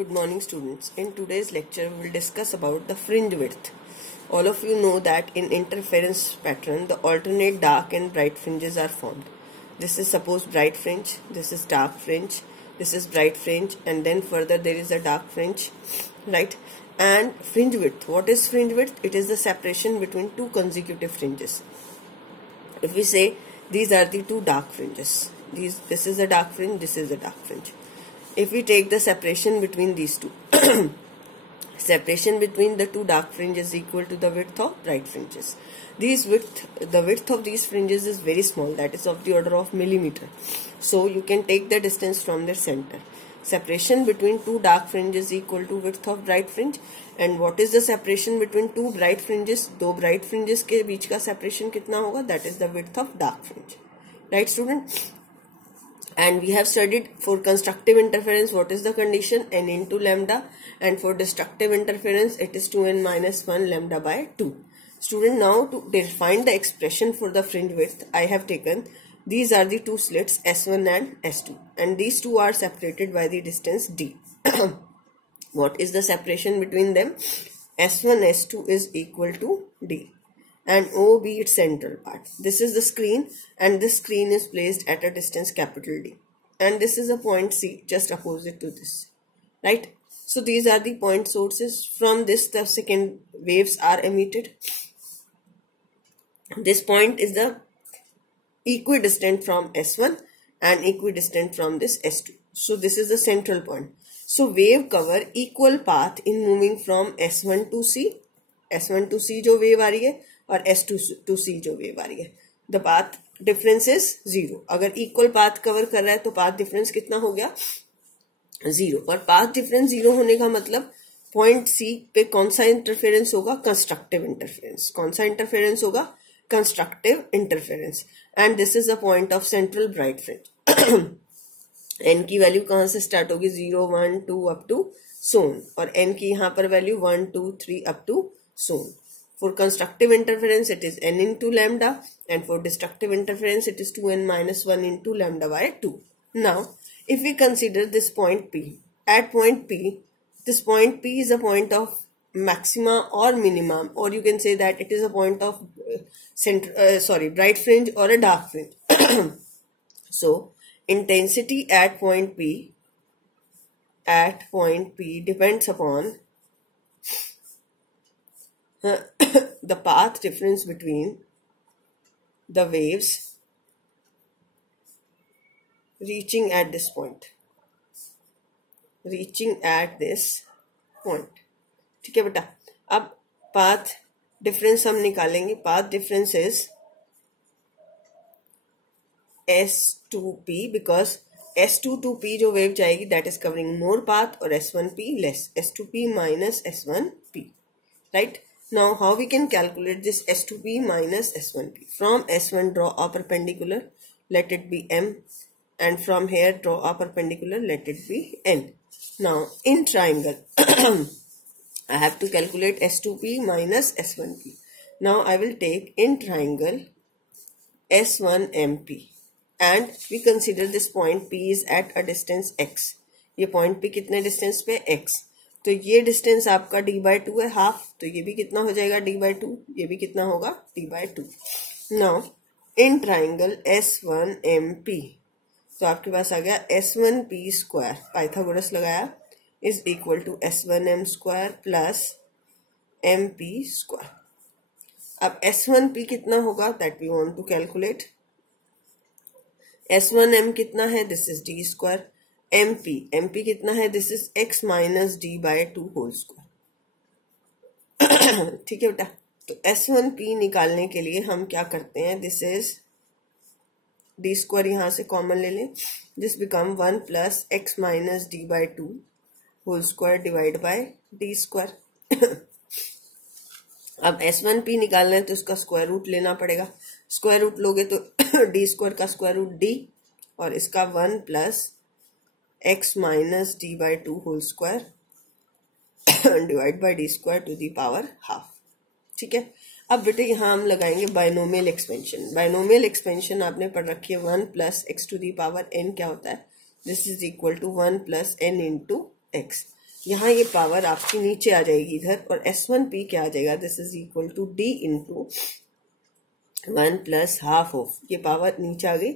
Good morning students. In today's lecture we will discuss about the fringe width. All of you know that in interference pattern the alternate dark and bright fringes are formed. This is suppose bright fringe, this is dark fringe, this is bright fringe, and then further there is a dark fringe, right? And fringe width, what is fringe width? It is the separation between two consecutive fringes. If we say these are the two dark fringes, this is a dark fringe, this is a dark fringe. If we take the separation between these two, separation between the two dark fringes is equal to the width of bright fringes. The width of these fringes is very small, that is of the order of millimeter. So you can take the distance from their center. Separation between two dark fringes is equal to width of bright fringe. And what is the separation between two bright fringes? दो bright fringes के बीच का separation कितना होगा? That is the width of dark fringe. Right, student? And we have studied for constructive interference what is the condition, n into lambda, and for destructive interference it is 2n minus 1 lambda by 2. Student, now to define the expression for the fringe width, I have taken these are the two slits S1 and S2, and these two are separated by the distance d. What is the separation between them? S1 S2 is equal to d. And O be its central part. This is the screen, and this screen is placed at a distance capital D. And this is a point C, just opposite to this. Right? So these are the point sources. From this the second waves are emitted. This point is the equidistant from S1 and equidistant from this S2. So this is the central point. So wave cover equal path in moving from S1 to C. S1 to C जो wave आ रही है और S2 to C जो wave आ रही है. The path difference is 0. अगर equal path cover कर रहा है तो path difference कितना हो गया? 0. और path difference 0 होने का मतलब point C पे कौन सा interference होगा? Constructive interference. कौन सा interference होगा? Constructive interference. And this is the point of central bright fringe. n की वैल्यू कहाँ से स्टार्ट होगी? 0, 1, 2 अप टू सोन, और n की यहाँ पर value 1, 2, 3 up to so on. For constructive interference it is n into lambda, and for destructive interference it is 2n minus 1 into lambda by 2. Now if we consider this point P, at point P, this point P is a point of maxima or minimum, or you can say that it is a point of bright fringe or a dark fringe. So intensity at point P depends upon the path difference between the waves reaching at this point. ठीक है बेटा. अब path difference हम निकालेंगे. Path difference is S2P, because S2 to P जो wave जाएगी that is covering more path, और S1P less. S2P minus S1P. Right? Now how we can calculate this S2P minus S1P? From S1 draw a perpendicular, let it be M, and from here draw a perpendicular, let it be N. Now in triangle I have to calculate S2P minus S1P. Now I will take in triangle S1MP, and we consider this point P is at a distance x. ये point P कितने distance पे? x. तो ये distance आपका d by 2 है, half. तो ये भी कितना हो जाएगा? d by 2. ये भी कितना होगा? d by 2. Now in triangle S1MP, तो आपके पास आ गया S1P स्क्वायर, पाइथागोरस लगाया, is equal to S1M square plus MP square. अब S1P कितना होगा? That we want to calculate. S1M कितना है? This is d square. MP कितना है? This is x minus d by 2 whole square. ठीक है बेटा. तो S1P निकालने के लिए हम क्या करते हैं? दिस इज d स्क्वायर, यहां से कॉमन ले लें. This become 1 plus x minus d by 2 whole square divide by d square. अब S1P निकालना है तो उसका स्क्वायर रूट लेना पड़ेगा. स्क्वायर रूट लोगे तो d स्क्वायर का स्क्वायर रूट d, और इसका 1 plus x minus d by 2 whole square divide by d square to the power half. ठीक है. अब बेटे यहाँ हम लगाएंगे बाइनोमियल एक्सपेंशन. बाइनोमियल एक्सपेंशन आपने पढ़ रखी है. 1 plus x to the power n क्या होता है? This is equal to 1 plus n into x. यहाँ ये पावर आपकी नीचे आ जाएगी इधर, और S1P क्या आ जाएगा, this is equal to D into 1 plus half of, ये पावर नीचे आ गई,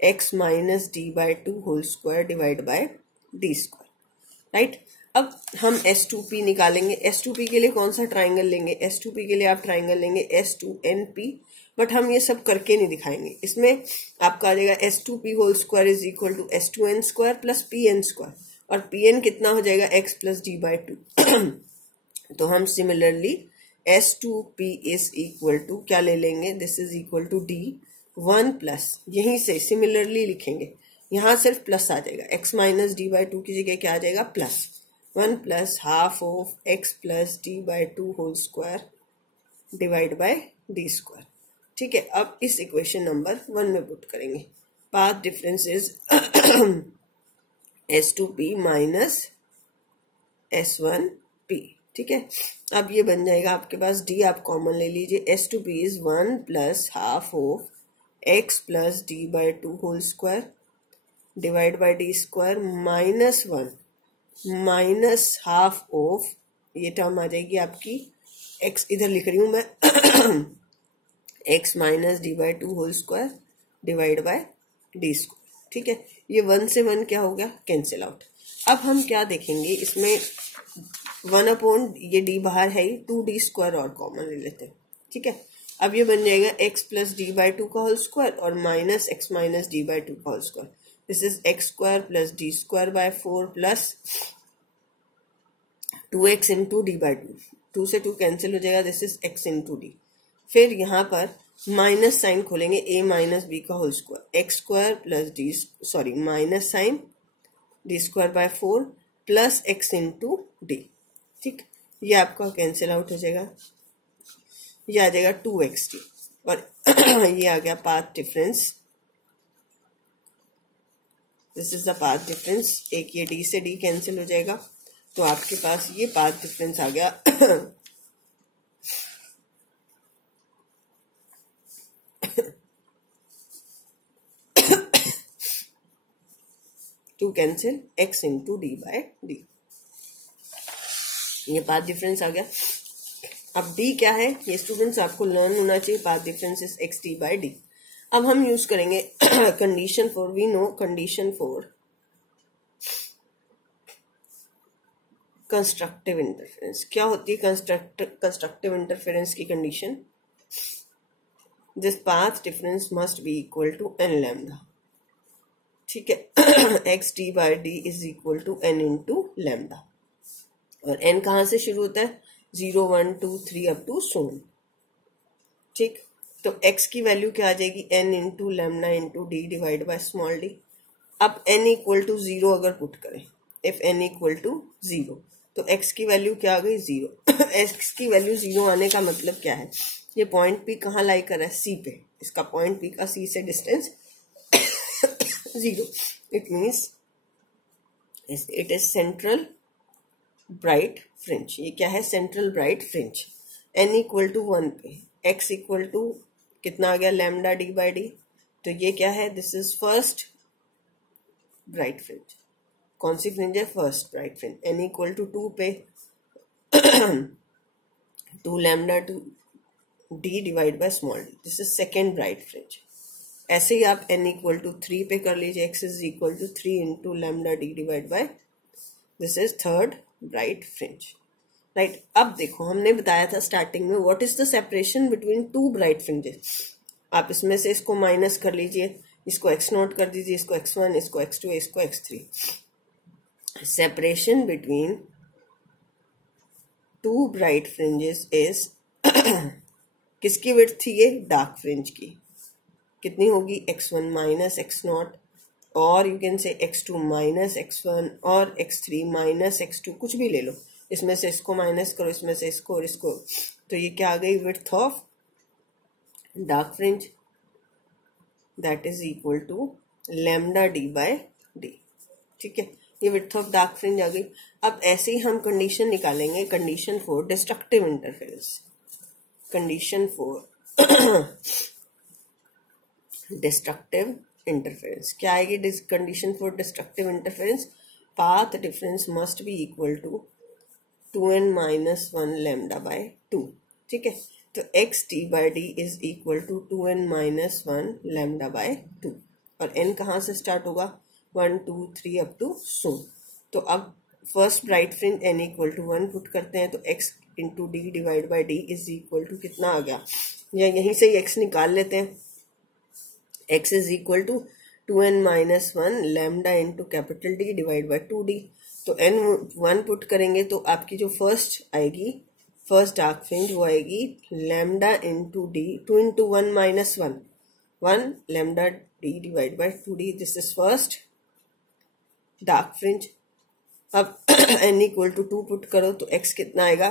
x minus d by two whole square divide by d square, right. अब हम S2P निकालेंगे। S2P के लिए कौन सा ट्राइंगल लेंगे, S2P के लिए आप ट्राइंगल लेंगे S2NP, बट हम ये सब करके नहीं दिखाएंगे। इसमें आपका आ जाएगा S2P whole square is equal to S2N square plus PN square, और PN कितना हो जाएगा, x plus d by two. तो हम similarly S2P is equal to क्या ले लेंगे, this is equal to D 1 plus, यहीं से सिमिलरली लिखेंगे, यहाँ सिर्फ प्लस आ जाएगा, x minus d by two की जगह क्या आ जाएगा, plus 1 plus half of x plus d by two whole square divide by d square. ठीक है, अब इस इक्वेशन नंबर 1 में पुट करेंगे। Path difference is S2P minus S1P। ठीक है, अब ये बन जाएगा आपके पास D, आप कॉमन ले लीजिए, S2P is 1 plus half of x plus d by two whole square divide by d square minus 1 minus half of, ये टर्म आ जाएगी आपकी x, इधर लिख रही हूं मैं x minus d by two whole square divide by d square. ठीक है, ये 1 से 1 क्या हो गया, कैंसिल आउट। अब हम क्या देखेंगे, इसमें 1 अपॉन ये d बाहर है, 2d स्क्वायर और कॉमन ले लेते हैं। ठीक है, अब ये बन जाएगा x plus d by two का होल स्क्वायर और minus x minus d by two का whole square, this is x square plus d square by 4 plus 2x into d by two, 2 से 2 कैंसिल हो जाएगा, this is x into d. फिर यहाँ पर minus sign खोलेंगे, a minus b का whole square, x square plus d, sorry minus sign d square by 4 plus x into D. ठीक, ये आपका कैंसिल आउट हो जाएगा, ये आ जाएगा 2xt, और ये आ गया path difference, this is the path difference. एक ये d से d कैंसिल हो जाएगा, तो आपके पास ये पाथ डिफरेंस आ गया 2 cancel x into d by d, ये पाथ डिफरेंस आ गया। अब d क्या है, ये स्टूडेंट्स आपको लर्न होना चाहिए, path difference is xt by d. अब हम यूज करेंगे condition for, we know condition for constructive interference. क्या होती है कंस्ट्रक्टिव इंटरफेरेंस की condition, this path difference must be equal to n lambda. ठीक है, x d by d is equal to n into lambda, और n कहाँ से शुरू होता है, 0 1 2 3 अप टू सोन। ठीक, तो x की वैल्यू क्या आ जाएगी, n into lambda into d divide by small D. अब n इक्वल टू 0 अगर पुट करें, इफ n इक्वल टू 0, तो x की वैल्यू क्या आ गई, 0। x की वैल्यू 0 आने का मतलब क्या है, ये पॉइंट P कहाँ लाई कर रहा है, C पे, इसका पॉइंट P का C से distance 0, it means it is central bright fringe. ये क्या है, central bright fringe. n equal to 1 पे x इक्वल टू कितना आ गया, लैम्डा डी बाई डी, तो ये क्या है, this is first bright fringe. कौन सी फ्रिंज है, first bright fringe. n equal to 2 पे 2 lambda two d divide by small d, this is second bright fringe. ऐसे ही आप n इक्वल टू 3 पे कर लीजिए, x is equal to 3 into lambda d divide by, this is third bright fringe. Right, अब देखो हमने बताया था स्टार्टिंग में, what is the separation between two bright fringes. आप इसमें से इसको माइनस कर लीजिए, इसको x नोट कर दीजिए, इसको x1, इसको x2, इसको x3। Separation between two bright fringes is किसकी विड्थ थी, ये डार्क फ्रिंज की, कितनी होगी, x1 माइनस x नॉट, और you can say x2 minus x1 और x3 माइनस x2, कुछ भी ले लो, इसमें से इसको माइनस करो, इसमें से इसको और इसको, तो ये क्या आ गई, width of dark fringe, that is equal to lambda d by d. ठीक है, ये विड्थ ऑफ डार्क फ्रिंज आ गई। अब ऐसे ही हम कंडीशन निकालेंगे, condition for destructive interference, condition for destructive interference क्या आएगी, condition for destructive interference, path difference must be equal to 2n-1 lambda by 2। ठीक है, तो x d by d is equal to 2n-1 lambda by 2, और n कहाँ से start होगा, 1 2 3 up to so. तो अब first bright fringe n equal to 1 put करते हैं, तो x into d divide by d is equal to कितना आ गया, या यहीं से ही x निकाल लेते हैं। x is equal to 2n-1 lambda into capital D divide by 2d। तो n 1 पुट करेंगे तो आपकी जो फर्स्ट आएगी, फर्स्ट डार्क फ्रिंज, वो आएगी lambda into d, 2 into 1-1 1 lambda d divide by 2d। This is first dark fringe. अब n equal to 2 put करो तो x कितना आएगा,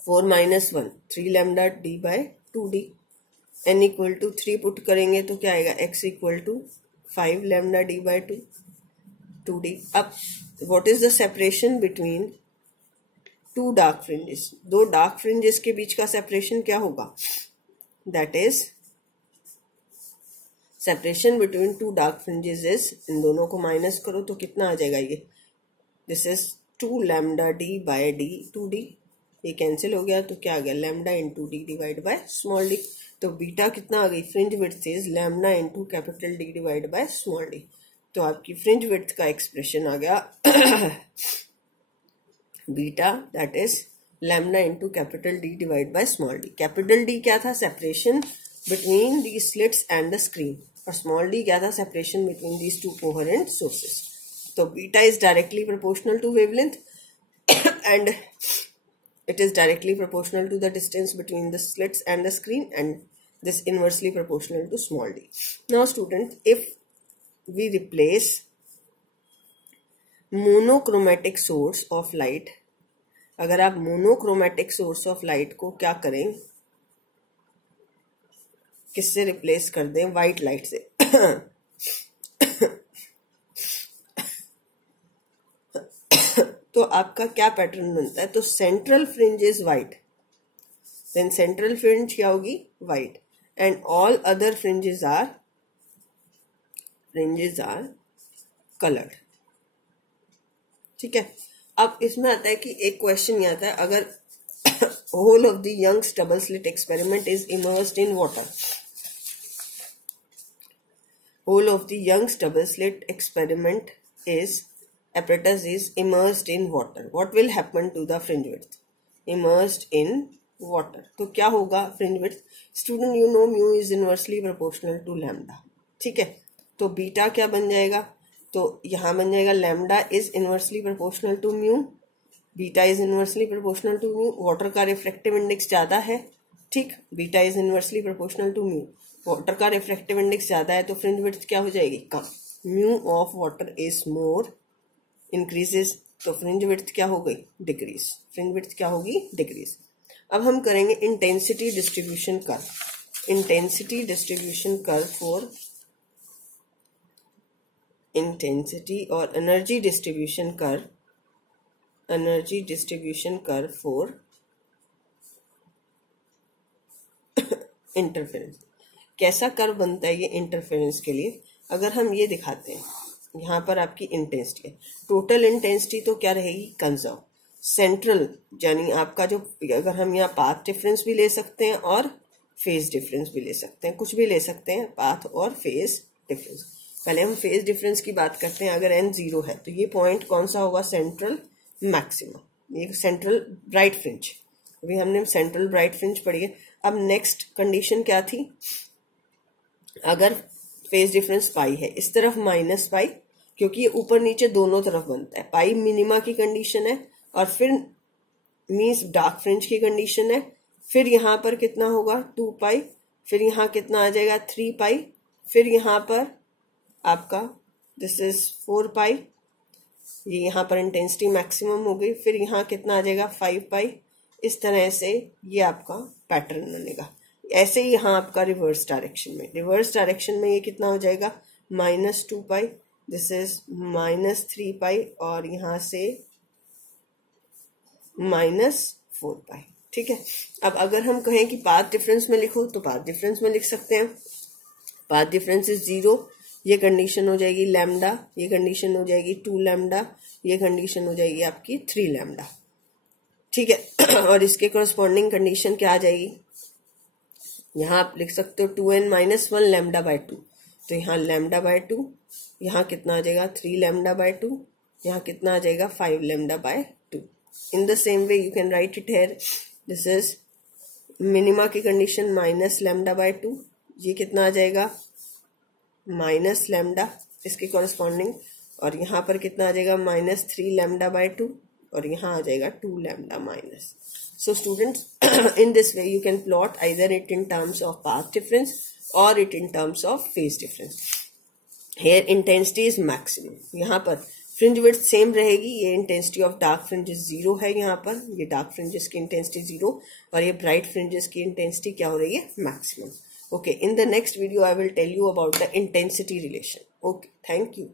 4-1 3 lambda d by 2d। n equal to 3 put करेंगे तो क्या आएगा, x equal to 5 lambda d by 2d। अब what is the separation between two dark fringes, दो डार्क फ्रिंजेस के बीच का सेपरेशन क्या होगा, that is separation between two dark fringes is, इन दोनों को माइनस करो तो कितना आ जाएगा, ये this is 2 lambda d by d 2d। ये कैंसिल हो गया तो क्या आ गया, lambda into d divide by small D. तो बीटा कितना आ गई, fringe width is lambda into capital D divide by small D. तो आपकी फ्रिंज विड्थ का एक्सप्रेशन आ गया beta, that is lambda into capital D divide by small D. Capital D क्या था, separation between the slits and the screen, और small D क्या था, separation between these two coherent sources. तो beta is directly proportional to wavelength and it is directly proportional to the distance between the slits and the screen, and this inversely proportional to small d. Now students, if we replace monochromatic source of light, अगर आप monochromatic source of light को क्या करें, किससे replace कर दें, white light से तो आपका क्या पैटर्न बनता है, तो central fringe is white, then central fringe क्या होगी, white, and all other fringes are coloured. ठीक है, अब इसमें आता है कि एक क्वेश्चन ये आता है, अगर whole of the Young's double slit experiment is immersed in water, whole of the Young's double slit experiment is apparatus is immersed in water. What will happen to the fringe width? Immersed in water. तो क्या होगा fringe width? Student, you know mu is inversely proportional to lambda. ठीक है, तो beta क्या बन जाएगा, तो यहाँ बन जाएगा lambda is inversely proportional to mu, beta is inversely proportional to mu. Water का रिफ्रैक्टिव इंडेक्स ज्यादा है, ठीक, beta is inversely proportional to mu, water का रिफ्रैक्टिव इंडेक्स ज्यादा है तो फ्रिंज विड्थ क्या हो जाएगी, कम। Mu of water is more, increases, तो फ्रिंज विड्थ क्या हो गई, डिक्रीज, फ्रिंज विड्थ क्या होगी, डिक्रीज। अब हम करेंगे intensity distribution curve, intensity distribution curve for intensity और energy distribution curve, energy distribution curve for interference. कैसा कर्व बनता है ये इंटरफेरेंस के लिए, अगर हम ये दिखाते हैं, यहाँ पर आपकी इंटेंसिटी है, टोटल इंटेंसिटी तो क्या रहेगी, कंजर्व, सेंट्रल यानी आपका जो, अगर हम यहाँ पाथ डिफरेंस भी ले सकते हैं और फेज डिफरेंस भी ले सकते हैं, कुछ भी ले सकते हैं, पाथ और फेज डिफरेंस। पहले हम फेज डिफरेंस की बात करते हैं। अगर n 0 है तो ये पॉइंट कौन सा होगा, सेंट्रल मैक्सिमम, ये सेंट्रल ब्राइट फ्रिंज, अभी हमने सेंट्रल ब्राइट फ्रिंज पढ़ी है। अब नेक्स्ट कंडीशन क्या थी, अगर फेज डिफरेंस पाई है, इस तरफ माइनस पाई, क्योंकि ये ऊपर नीचे दोनों तरफ बनता है, पाई मिनिमा की कंडीशन है, और फिर मीन्स डार्क फ्रिंज की कंडीशन है, फिर यहाँ पर कितना होगा 2 पाई, फिर यहाँ कितना आ जाएगा 3 पाई, फिर यहाँ पर आपका दिस इज 4 पाई, ये यहाँ पर इंटेंसिटी मैक्सिमम हो गई, फिर यहाँ कितना आ जाएगा 5 पाई। इस तरह से ये आपका पैटर्न बनेगा। ऐसे ही यहाँ आपका रिवर्स डायरेक्शन में ये कितना हो जाएगा, -2 पाई, दिस इज -3 पाई, और यहाँ से -4 पाई। ठीक है, अब अगर हम कहें कि पाथ डिफरेंस में लिखो तो पाथ डिफरेंस में लिख सकते हैं, पाथ डिफरेंस इज 0, ये कंडीशन हो जाएगी लैम्डा, ये कंडीशन हो जाएगी 2 लैम्डा, ये कंडीशन हो जाएगी आपकी 3 लैम्डा। ठीक है। और इसके कॉरस्पॉन्डिंग कंडीशन क्या आ जाएगी, यहाँ आप लिख सकते हो 2n-1 लैम्डा बाय 2, तो यहाँ लैम्डा बाय 2, यहाँ कितना आ जाएगा 3 लैम्डा बाय 2, यहाँ कितना आ जाएगा 5 lambda by 2। In the same way you can write it here, this is minima की कंडीशन माइनस लैम्डा बाय 2, ये कितना आ जाएगा माइनस लैम्डा इसके कॉरस्पॉन्डिंग, और यहाँ पर कितना आ जाएगा -3 लैम्डा बाय 2, और यहाँ आ जाएगा 2 lambda minus. So students, in this way you can plot either it in terms of path difference or it in terms of phase difference. Here intensity is maximum. यहाँ पर fringe width same रहेगी, ये intensity of dark fringes 0 है, यहाँ पर ये dark fringes की intensity 0 और ये bright fringes की intensity क्या हो रही है maximum. Okay, in the next video I will tell you about the intensity relation. Okay, thank you.